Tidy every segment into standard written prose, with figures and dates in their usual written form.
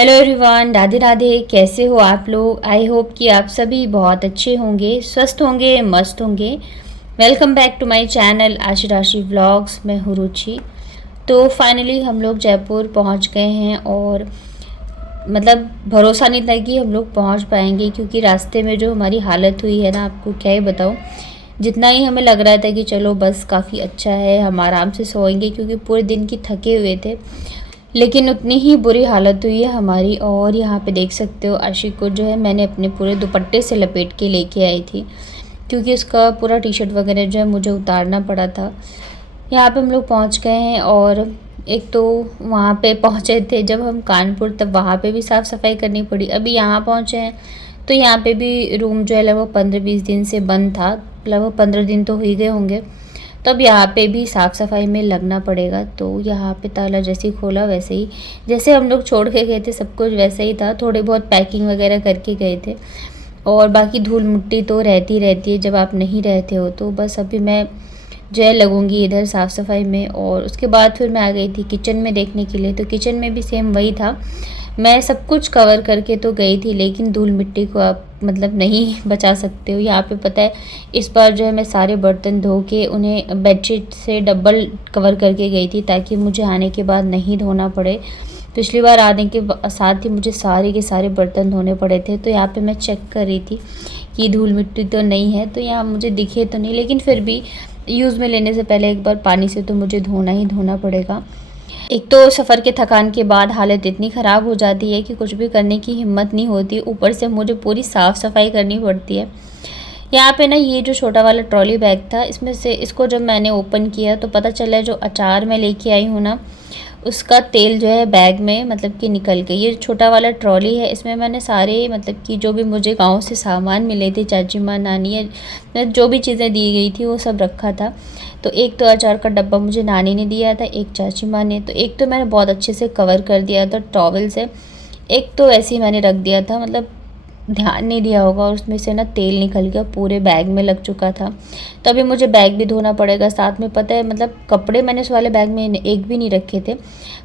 Hello everyone, Radhe Radhe. कैसे हो आप लोग? आई होप कि आप सभी बहुत अच्छे होंगे, स्वस्थ होंगे, मस्त होंगे। Welcome back to my channel Aashi Rashi vlogs. मैं हूँ रुचि। तो फाइनली हम लोग जयपुर पहुँच गए हैं और मतलब भरोसा नहीं था कि हम लोग पहुँच पाएंगे, क्योंकि रास्ते में जो हमारी हालत हुई है ना, आपको क्या ही बताऊँ। जितना ही हमें लग रहा था कि चलो बस काफ़ी अच्छा है, हम आराम से सोएंगे क्योंकि पूरे दिन की थके हुए थे, लेकिन उतनी ही बुरी हालत हुई है हमारी। और यहाँ पे देख सकते हो आशिक को जो है मैंने अपने पूरे दुपट्टे से लपेट के लेके आई थी, क्योंकि उसका पूरा टी शर्ट वगैरह जो है मुझे उतारना पड़ा था। यहाँ पे हम लोग पहुँच गए हैं और एक तो वहाँ पे पहुँचे थे जब हम कानपुर, तब वहाँ पे भी साफ़ सफाई करनी पड़ी। अभी यहाँ पहुँचे हैं तो यहाँ पे भी रूम जो है लगभग 15-20 दिन से बंद था, लगभग 15 दिन तो हो ही गए होंगे। तब यहाँ पे भी साफ़ सफाई में लगना पड़ेगा। तो यहाँ पे ताला जैसे ही खोला वैसे ही जैसे हम लोग छोड़ के गए थे सब कुछ वैसे ही था। थोड़े बहुत पैकिंग वगैरह करके गए थे और बाकी धूल मिट्टी तो रहती रहती है जब आप नहीं रहते हो। तो बस अभी मैं जो है लगूँगी इधर साफ़ सफाई में, और उसके बाद फिर मैं आ गई थी किचन में देखने के लिए। तो किचन में भी सेम वही था, मैं सब कुछ कवर करके तो गई थी, लेकिन धूल मिट्टी को आप मतलब नहीं बचा सकते हो। यहाँ पे पता है इस बार जो है मैं सारे बर्तन धो के उन्हें बेडशीट से डबल कवर करके गई थी, ताकि मुझे आने के बाद नहीं धोना पड़े। पिछली बार आने के साथ ही मुझे सारे के सारे बर्तन धोने पड़े थे। तो यहाँ पे मैं चेक कर रही थी कि धूल मिट्टी तो नहीं है, तो यहाँ मुझे दिखे तो नहीं, लेकिन फिर भी यूज़ में लेने से पहले एक बार पानी से तो मुझे धोना ही धोना पड़ेगा। एक तो सफ़र के थकान के बाद हालत इतनी ख़राब हो जाती है कि कुछ भी करने की हिम्मत नहीं होती, ऊपर से मुझे पूरी साफ़ सफाई करनी पड़ती है। यहाँ पे ना ये जो छोटा वाला ट्रॉली बैग था, इसमें से इसको जब मैंने ओपन किया तो पता चला जो अचार मैं लेके आई हूँ ना, उसका तेल जो है बैग में मतलब कि निकल गई। ये छोटा वाला ट्रॉली है, इसमें मैंने सारे मतलब कि जो भी मुझे गांव से सामान मिले थे, चाची माँ, नानी या जो भी चीज़ें दी गई थी वो सब रखा था। तो एक तो अचार का डब्बा मुझे नानी ने दिया था, एक चाची माँ ने, तो एक तो मैंने बहुत अच्छे से कवर कर दिया था टॉवल से, एक तो ऐसे ही मैंने रख दिया था, मतलब ध्यान नहीं दिया होगा और उसमें से ना तेल निकल गया, पूरे बैग में लग चुका था। तो अभी मुझे बैग भी धोना पड़ेगा साथ में। पता है मतलब कपड़े मैंने उस वाले बैग में एक भी नहीं रखे थे,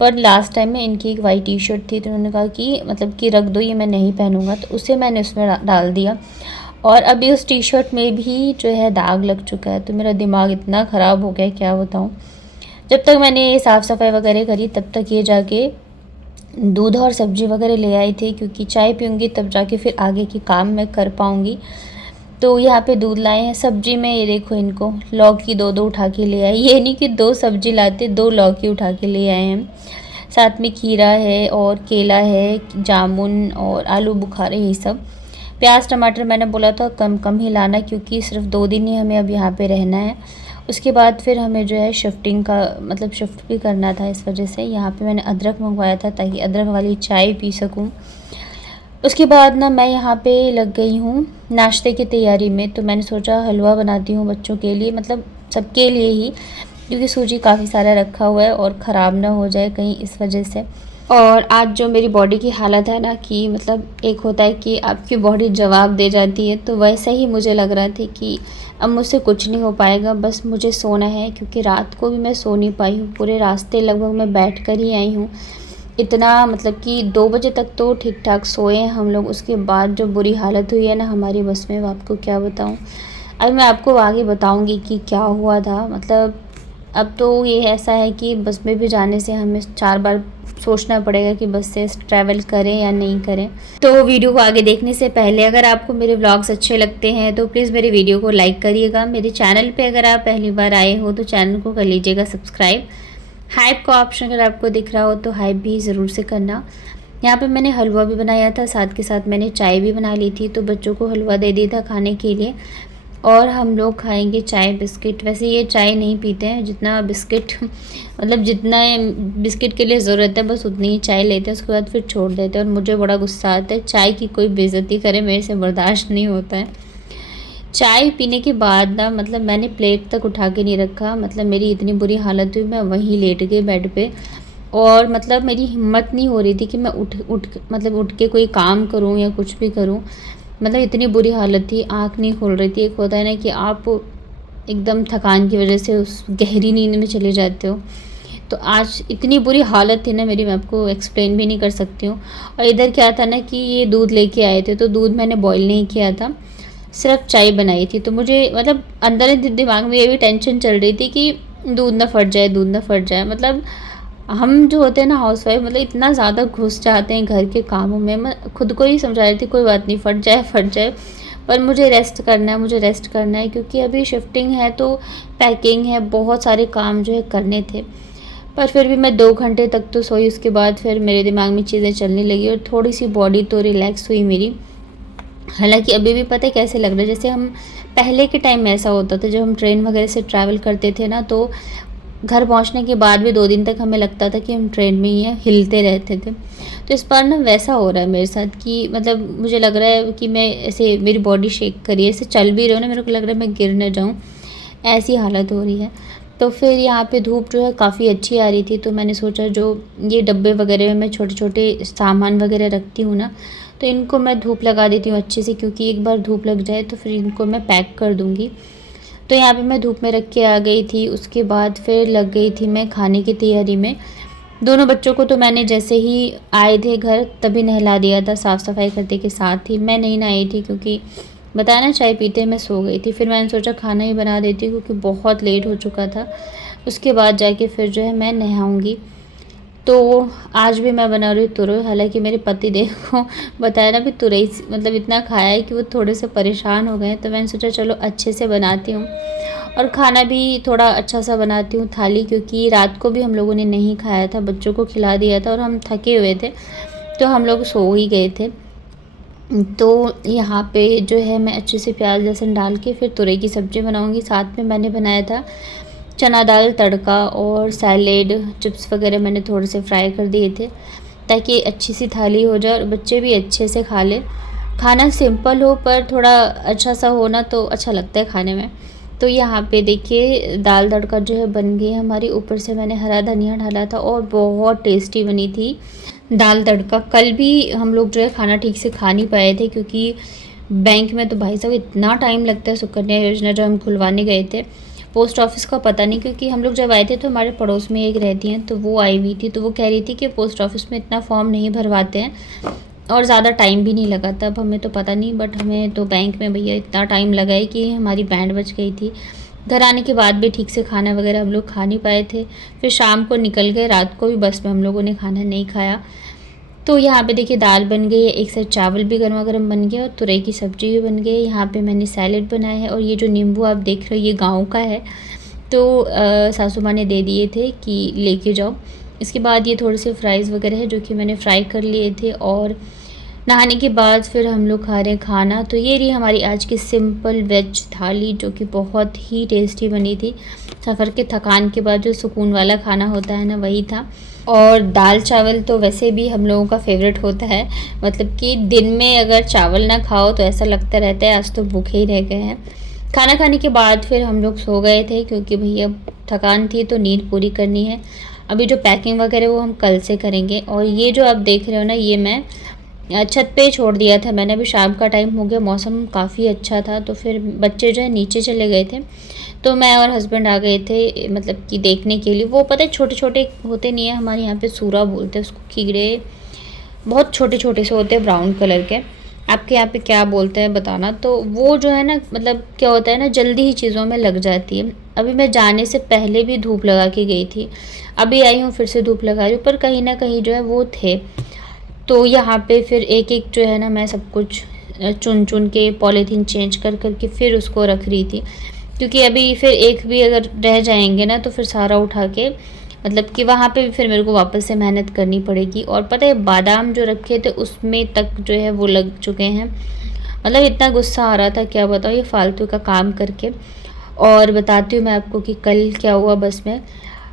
पर लास्ट टाइम में इनकी एक वाइट टी शर्ट थी तो उन्होंने कहा कि मतलब कि रख दो, ये मैं नहीं पहनूंगा, तो उसे मैंने उसमें डाल दिया। और अभी उस टी शर्ट में भी जो है दाग लग चुका है। तो मेरा दिमाग इतना ख़राब हो गया क्या बताऊँ। जब तक मैंने साफ़ सफाई वगैरह करी तब तक ये जाके दूध और सब्ज़ी वगैरह ले आई थी, क्योंकि चाय पीऊँगी तब जाके फिर आगे की काम मैं कर पाऊँगी। तो यहाँ पे दूध लाए हैं। सब्ज़ी में ये देखो, इनको लौकी दो दो उठा के ले आए, ये नहीं कि दो सब्ज़ी लाते, दो लौकी उठा के ले आए हैं। साथ में खीरा है और केला है, जामुन और आलू बुखारे, यही सब। प्याज टमाटर मैंने बोला था कम कम ही लाना, क्योंकि सिर्फ 2 दिन ही हमें अब यहाँ पे रहना है। उसके बाद फिर हमें जो है शिफ्टिंग का मतलब शिफ्ट भी करना था, इस वजह से यहाँ पे मैंने अदरक मंगवाया था ताकि अदरक वाली चाय पी सकूँ। उसके बाद ना मैं यहाँ पे लग गई हूँ नाश्ते की तैयारी में। तो मैंने सोचा हलवा बनाती हूँ बच्चों के लिए, मतलब सबके लिए ही, क्योंकि सूजी काफ़ी सारा रखा हुआ है और ख़राब ना हो जाए कहीं, इस वजह से। और आज जो मेरी बॉडी की हालत है ना, कि मतलब एक होता है कि आपकी बॉडी जवाब दे जाती है, तो वैसा ही मुझे लग रहा था कि अब मुझसे कुछ नहीं हो पाएगा, बस मुझे सोना है। क्योंकि रात को भी मैं सो नहीं पाई हूँ, पूरे रास्ते लगभग मैं बैठ कर ही आई हूँ। इतना मतलब कि 2 बजे तक तो ठीक ठाक सोए हैं हम लोग। उसके बाद जो बुरी हालत हुई है ना हमारी बस में, वो आपको क्या बताऊँ। अब मैं आपको आगे बताऊँगी कि क्या हुआ था। मतलब अब तो ये ऐसा है कि बस में भी जाने से हमें 4 बार सोचना पड़ेगा कि बस से ट्रैवल करें या नहीं करें। तो वीडियो को आगे देखने से पहले अगर आपको मेरे व्लॉग्स अच्छे लगते हैं तो प्लीज़ मेरे वीडियो को लाइक करिएगा। मेरे चैनल पे अगर आप पहली बार आए हो तो चैनल को कर लीजिएगा सब्सक्राइब। हाइप का ऑप्शन अगर आपको दिख रहा हो तो हाइप भी ज़रूर से करना। यहाँ पे मैंने हलवा भी बनाया था, साथ के साथ मैंने चाय भी बना ली थी। तो बच्चों को हलवा दे दिया था खाने के लिए, और हम लोग खाएंगे चाय बिस्किट। वैसे ये चाय नहीं पीते हैं, जितना बिस्किट मतलब जितना बिस्किट के लिए ज़रूरत है बस उतनी ही चाय लेते हैं, उसके बाद फिर छोड़ देते हैं। और मुझे बड़ा गुस्सा आता है, चाय की कोई बेइज्जती करे मेरे से बर्दाश्त नहीं होता है। चाय पीने के बाद ना मतलब मैंने प्लेट तक उठा के नहीं रखा, मतलब मेरी इतनी बुरी हालत हुई, मैं वहीं लेट गई बेड पे। और मतलब मेरी हिम्मत नहीं हो रही थी कि मैं उठ के कोई काम करूं या कुछ भी करूं। मतलब इतनी बुरी हालत थी, आँख नहीं खोल रही थी। एक होता है ना कि आप एकदम थकान की वजह से उस गहरी नींद में चले जाते हो, तो आज इतनी बुरी हालत थी ना मेरी, मैं आपको एक्सप्लेन भी नहीं कर सकती हूँ। और इधर क्या था ना कि ये दूध लेके आए थे, तो दूध मैंने बॉईल नहीं किया था, सिर्फ चाय बनाई थी। तो मुझे मतलब अंदर ही दिमाग में ये भी टेंशन चल रही थी कि दूध ना फट जाए, दूध ना फट जाए। मतलब हम जो होते हैं ना हाउसवाइफ, मतलब इतना ज़्यादा घुस जाते हैं घर के कामों में। मैं खुद को ही समझा रही थी कोई बात नहीं, फट जाए फट जाए, पर मुझे रेस्ट करना है, मुझे रेस्ट करना है, क्योंकि अभी शिफ्टिंग है तो पैकिंग है, बहुत सारे काम जो है करने थे। पर फिर भी मैं 2 घंटे तक तो सोई, उसके बाद फिर मेरे दिमाग में चीज़ें चलने लगी और थोड़ी सी बॉडी तो रिलैक्स हुई मेरी। हालांकि अभी भी पता है कैसे लग रहा है, जैसे हम पहले के टाइम में ऐसा होता था जब हम ट्रेन वगैरह से ट्रैवल करते थे ना, तो घर पहुंचने के बाद भी 2 दिन तक हमें लगता था कि हम ट्रेन में ही हैं, हिलते रहते थे। तो इस बार ना वैसा हो रहा है मेरे साथ कि मतलब मुझे लग रहा है कि मैं ऐसे, मेरी बॉडी शेक करी है, ऐसे चल भी रही हूँ ना, मेरे को लग रहा है मैं गिर न जाऊँ, ऐसी हालत हो रही है। तो फिर यहाँ पे धूप जो है काफ़ी अच्छी आ रही थी, तो मैंने सोचा जो ये डब्बे वगैरह में मैं छोटे छोटे सामान वगैरह रखती हूँ ना, तो इनको मैं धूप लगा देती हूँ अच्छे से, क्योंकि एक बार धूप लग जाए तो फिर इनको मैं पैक कर दूँगी। तो यहाँ पे मैं धूप में रख के आ गई थी। उसके बाद फिर लग गई थी मैं खाने की तैयारी में। दोनों बच्चों को तो मैंने जैसे ही आए थे घर तभी नहला दिया था, साफ़ सफाई करते के साथ ही। मैं नहीं नहाई थी क्योंकि बताया ना चाय पीते मैं सो गई थी। फिर मैंने सोचा खाना ही बना देती क्योंकि बहुत लेट हो चुका था। उसके बाद जाके फिर जो है मैं नहाऊँगी। तो आज भी मैं बना रही हूँ तुरई। हालांकि मेरे पति देव को बताया ना भी तुरई मतलब इतना खाया है कि वो थोड़े से परेशान हो गए, तो मैंने सोचा चलो अच्छे से बनाती हूँ और खाना भी थोड़ा अच्छा सा बनाती हूँ थाली, क्योंकि रात को भी हम लोगों ने नहीं खाया था, बच्चों को खिला दिया था और हम थके हुए थे तो हम लोग सो ही गए थे। तो यहाँ पे जो है मैं अच्छे से प्याज लहसुन डाल के फिर तुरई की सब्ज़ी बनाऊँगी। साथ में मैंने बनाया था चना दाल तड़का और सैलेड, चिप्स वगैरह मैंने थोड़े से फ्राई कर दिए थे ताकि अच्छी सी थाली हो जाए और बच्चे भी अच्छे से खा लें। खाना सिंपल हो पर थोड़ा अच्छा सा हो ना तो अच्छा लगता है खाने में। तो यहाँ पे देखिए दाल तड़का जो है बन गई हमारी। ऊपर से मैंने हरा धनिया डाला था और बहुत टेस्टी बनी थी दाल तड़का। कल भी हम लोग जो है खाना ठीक से खा नहीं पाए थे क्योंकि बैंक में तो भाई साहब इतना टाइम लगता है। सुकन्या योजना जो हम खुलवाने गए थे, पोस्ट ऑफिस का पता नहीं, क्योंकि हम लोग जब आए थे तो हमारे पड़ोस में एक रहती हैं तो वो आई हुई थी, तो वो कह रही थी कि पोस्ट ऑफिस में इतना फॉर्म नहीं भरवाते हैं और ज़्यादा टाइम भी नहीं लगा। तब हमें तो पता नहीं, बट हमें तो बैंक में भैया इतना टाइम लगा है कि हमारी बैंड बज गई थी। घर आने के बाद भी ठीक से खाना वगैरह हम लोग खा नहीं पाए थे। फिर शाम को निकल गए, रात को भी बस में हम लोगों ने खाना नहीं खाया। तो यहाँ पे देखिए दाल बन गई है, एक साइड चावल भी गर्मा गर्म बन गया और तुरई की सब्ज़ी भी बन गई। यहाँ पे मैंने सैलेड बनाया है और ये जो नींबू आप देख रहे हो ये गाँव का है, तो सासू माँ ने दे दिए थे कि लेके जाओ। इसके बाद ये थोड़े से फ्राइज़ वगैरह है जो कि मैंने फ्राई कर लिए थे और नहाने के बाद फिर हम लोग खा रहे हैं खाना। तो ये रही हमारी आज की सिंपल वेज थाली जो कि बहुत ही टेस्टी बनी थी। सफ़र के थकान के बाद जो सुकून वाला खाना होता है ना वही था। और दाल चावल तो वैसे भी हम लोगों का फेवरेट होता है, मतलब कि दिन में अगर चावल ना खाओ तो ऐसा लगता रहता है आज तो भूखे ही रह गए हैं। खाना खाने के बाद फिर हम लोग सो गए थे क्योंकि भैया थकान थी तो नींद पूरी करनी है। अभी जो पैकिंग वगैरह वो हम कल से करेंगे। और ये जो आप देख रहे हो ना ये मैं छत पे छोड़ दिया था मैंने। अभी शाम का टाइम हो गया, मौसम काफ़ी अच्छा था, तो फिर बच्चे जो है नीचे चले गए थे तो मैं और हस्बैंड आ गए थे मतलब कि देखने के लिए। वो पता है छोटे छोटे होते नहीं है, हमारे यहाँ पे सूरा बोलते हैं उसको, कीड़े बहुत छोटे छोटे से होते हैं ब्राउन कलर के। आपके यहाँ पे क्या बोलते हैं बताना। तो वो जो है ना मतलब क्या होता है ना जल्दी ही चीज़ों में लग जाती है। अभी मैं जाने से पहले भी धूप लगा के गई थी, अभी आई हूँ फिर से धूप लगा रही हूँ, पर कहीं ना कहीं जो है वो थे। तो यहाँ पे फिर एक एक जो है ना मैं सब कुछ चुन चुन के पॉलीथीन चेंज कर करके फिर उसको रख रही थी, क्योंकि अभी फिर एक भी अगर रह जाएंगे ना तो फिर सारा उठा के मतलब कि वहाँ पे भी फिर मेरे को वापस से मेहनत करनी पड़ेगी। और पता है बादाम जो रखे थे उसमें तक जो है वो लग चुके हैं। मतलब इतना गुस्सा आ रहा था क्या बताओ ये फालतू का काम करके। और बताती हूँ मैं आपको कि कल क्या हुआ बस में।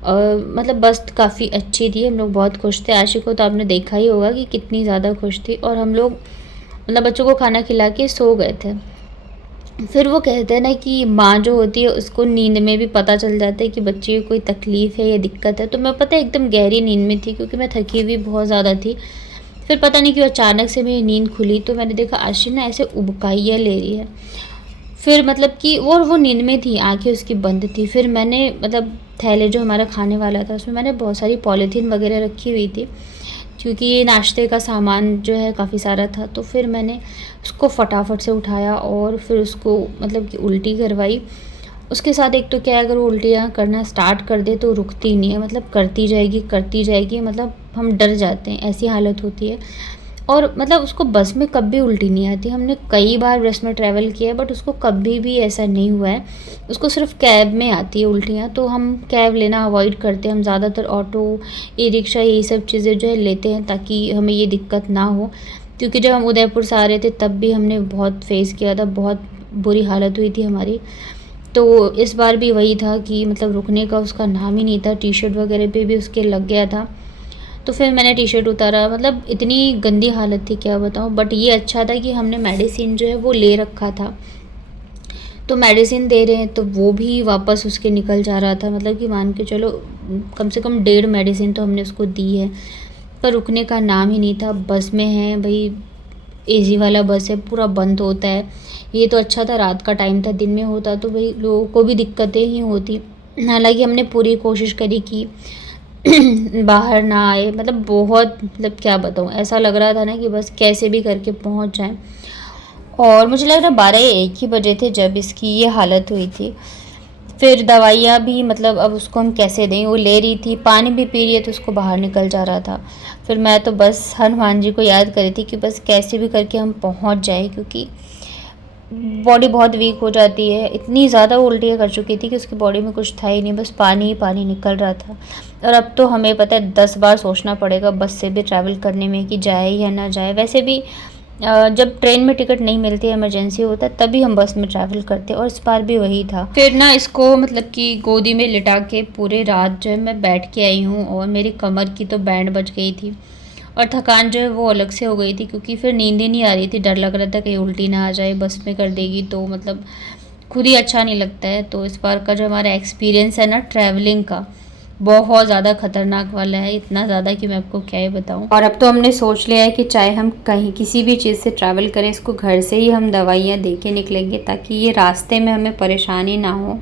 मतलब बस काफ़ी अच्छी थी, हम लोग बहुत खुश थे। आशिक को तो आपने देखा ही होगा कि कितनी ज़्यादा खुश थी। और हम लोग मतलब बच्चों को खाना खिला के सो गए थे। फिर वो कहते हैं ना कि माँ जो होती है उसको नींद में भी पता चल जाता है कि बच्चे को कोई तकलीफ़ है या दिक्कत है। तो मैं पता है एकदम गहरी नींद में थी क्योंकि मैं थकी हुई बहुत ज़्यादा थी। फिर पता नहीं क्यों अचानक से मेरी नींद खुली तो मैंने देखा आशी ना ऐसे उबकाइयाँ ले रही है। फिर मतलब कि वो नींद में थी, आँखें उसकी बंद थी। फिर मैंने मतलब थैले जो हमारा खाने वाला था उसमें मैंने बहुत सारी पॉलीथीन वगैरह रखी हुई थी, क्योंकि ये नाश्ते का सामान जो है काफ़ी सारा था। तो फिर मैंने उसको फटाफट से उठाया और फिर उसको मतलब कि उल्टी करवाई। उसके साथ एक तो क्या है, अगर वो उल्टियाँ करना स्टार्ट कर दे तो रुकती नहीं है, मतलब करती जाएगी, मतलब हम डर जाते हैं, ऐसी हालत होती है। और मतलब उसको बस में कभी उल्टी नहीं आती। हमने कई बार बस में ट्रैवल किया है बट उसको कभी भी ऐसा नहीं हुआ है। उसको सिर्फ कैब में आती है उल्टियाँ, तो हम कैब लेना अवॉइड करते हैं। हम ज़्यादातर ऑटो, ई रिक्शा, यही सब चीज़ें जो है लेते हैं ताकि हमें ये दिक्कत ना हो। क्योंकि जब हम उदयपुर से आ रहे थे तब भी हमने बहुत फेस किया था, बहुत बुरी हालत हुई थी हमारी। तो इस बार भी वही था कि मतलब रुकने का उसका नाम ही नहीं था। टी शर्ट वगैरह पे भी उसके लग गया था। तो फिर मैंने टी शर्ट उतारा, मतलब इतनी गंदी हालत थी क्या बताऊँ। बट ये अच्छा था कि हमने मेडिसिन जो है वो ले रखा था, तो मेडिसिन दे रहे हैं तो वो भी वापस उसके निकल जा रहा था। मतलब कि मान के चलो कम से कम 1.5 मेडिसिन तो हमने उसको दी है, पर रुकने का नाम ही नहीं था। बस में है भाई, एसी वाला बस है, पूरा बंद होता है। ये तो अच्छा था रात का टाइम था, दिन में होता तो भाई लोगों को भी दिक्कतें ही होती। हालांकि हमने पूरी कोशिश करी कि बाहर ना आए, मतलब बहुत, मतलब क्या बताऊँ, ऐसा लग रहा था ना कि बस कैसे भी करके पहुंच जाएं। और मुझे लग रहा 12 या 1 ही बजे थे जब इसकी ये हालत हुई थी। फिर दवाइयाँ भी, मतलब अब उसको हम कैसे दें, वो ले रही थी, पानी भी पी रही है तो उसको बाहर निकल जा रहा था। फिर मैं तो बस हनुमान जी को याद करी थी कि बस कैसे भी करके हम पहुंच जाए, क्योंकि बॉडी बहुत वीक हो जाती है। इतनी ज़्यादा उल्टियाँ कर चुकी थी कि उसकी बॉडी में कुछ था ही नहीं, बस पानी ही पानी निकल रहा था। और अब तो हमें पता है 10 बार सोचना पड़ेगा बस से भी ट्रैवल करने में कि जाए या ना जाए। वैसे भी जब ट्रेन में टिकट नहीं मिलती, इमरजेंसी होता है, तभी हम बस में ट्रैवल करते हैं, और इस बार भी वही था। फिर ना इसको मतलब कि गोदी में लिटा के पूरे रात जो है मैं बैठ के आई हूँ, और मेरी कमर की तो बैंड बज गई थी। और थकान जो है वो अलग से हो गई थी, क्योंकि फिर नींद ही नहीं आ रही थी। डर लग रहा था कहीं उल्टी ना आ जाए, बस में कर देगी तो मतलब खुद ही अच्छा नहीं लगता है। तो इस बार का जो हमारा एक्सपीरियंस है ना ट्रैवलिंग का, बहुत ज़्यादा खतरनाक वाला है। इतना ज़्यादा कि मैं आपको क्या ही बताऊँ। और अब तो हमने सोच लिया है कि चाहे हम कहीं किसी भी चीज़ से ट्रैवल करें, इसको घर से ही हम दवाइयाँ दे के निकलेंगे ताकि ये रास्ते में हमें परेशानी ना हो।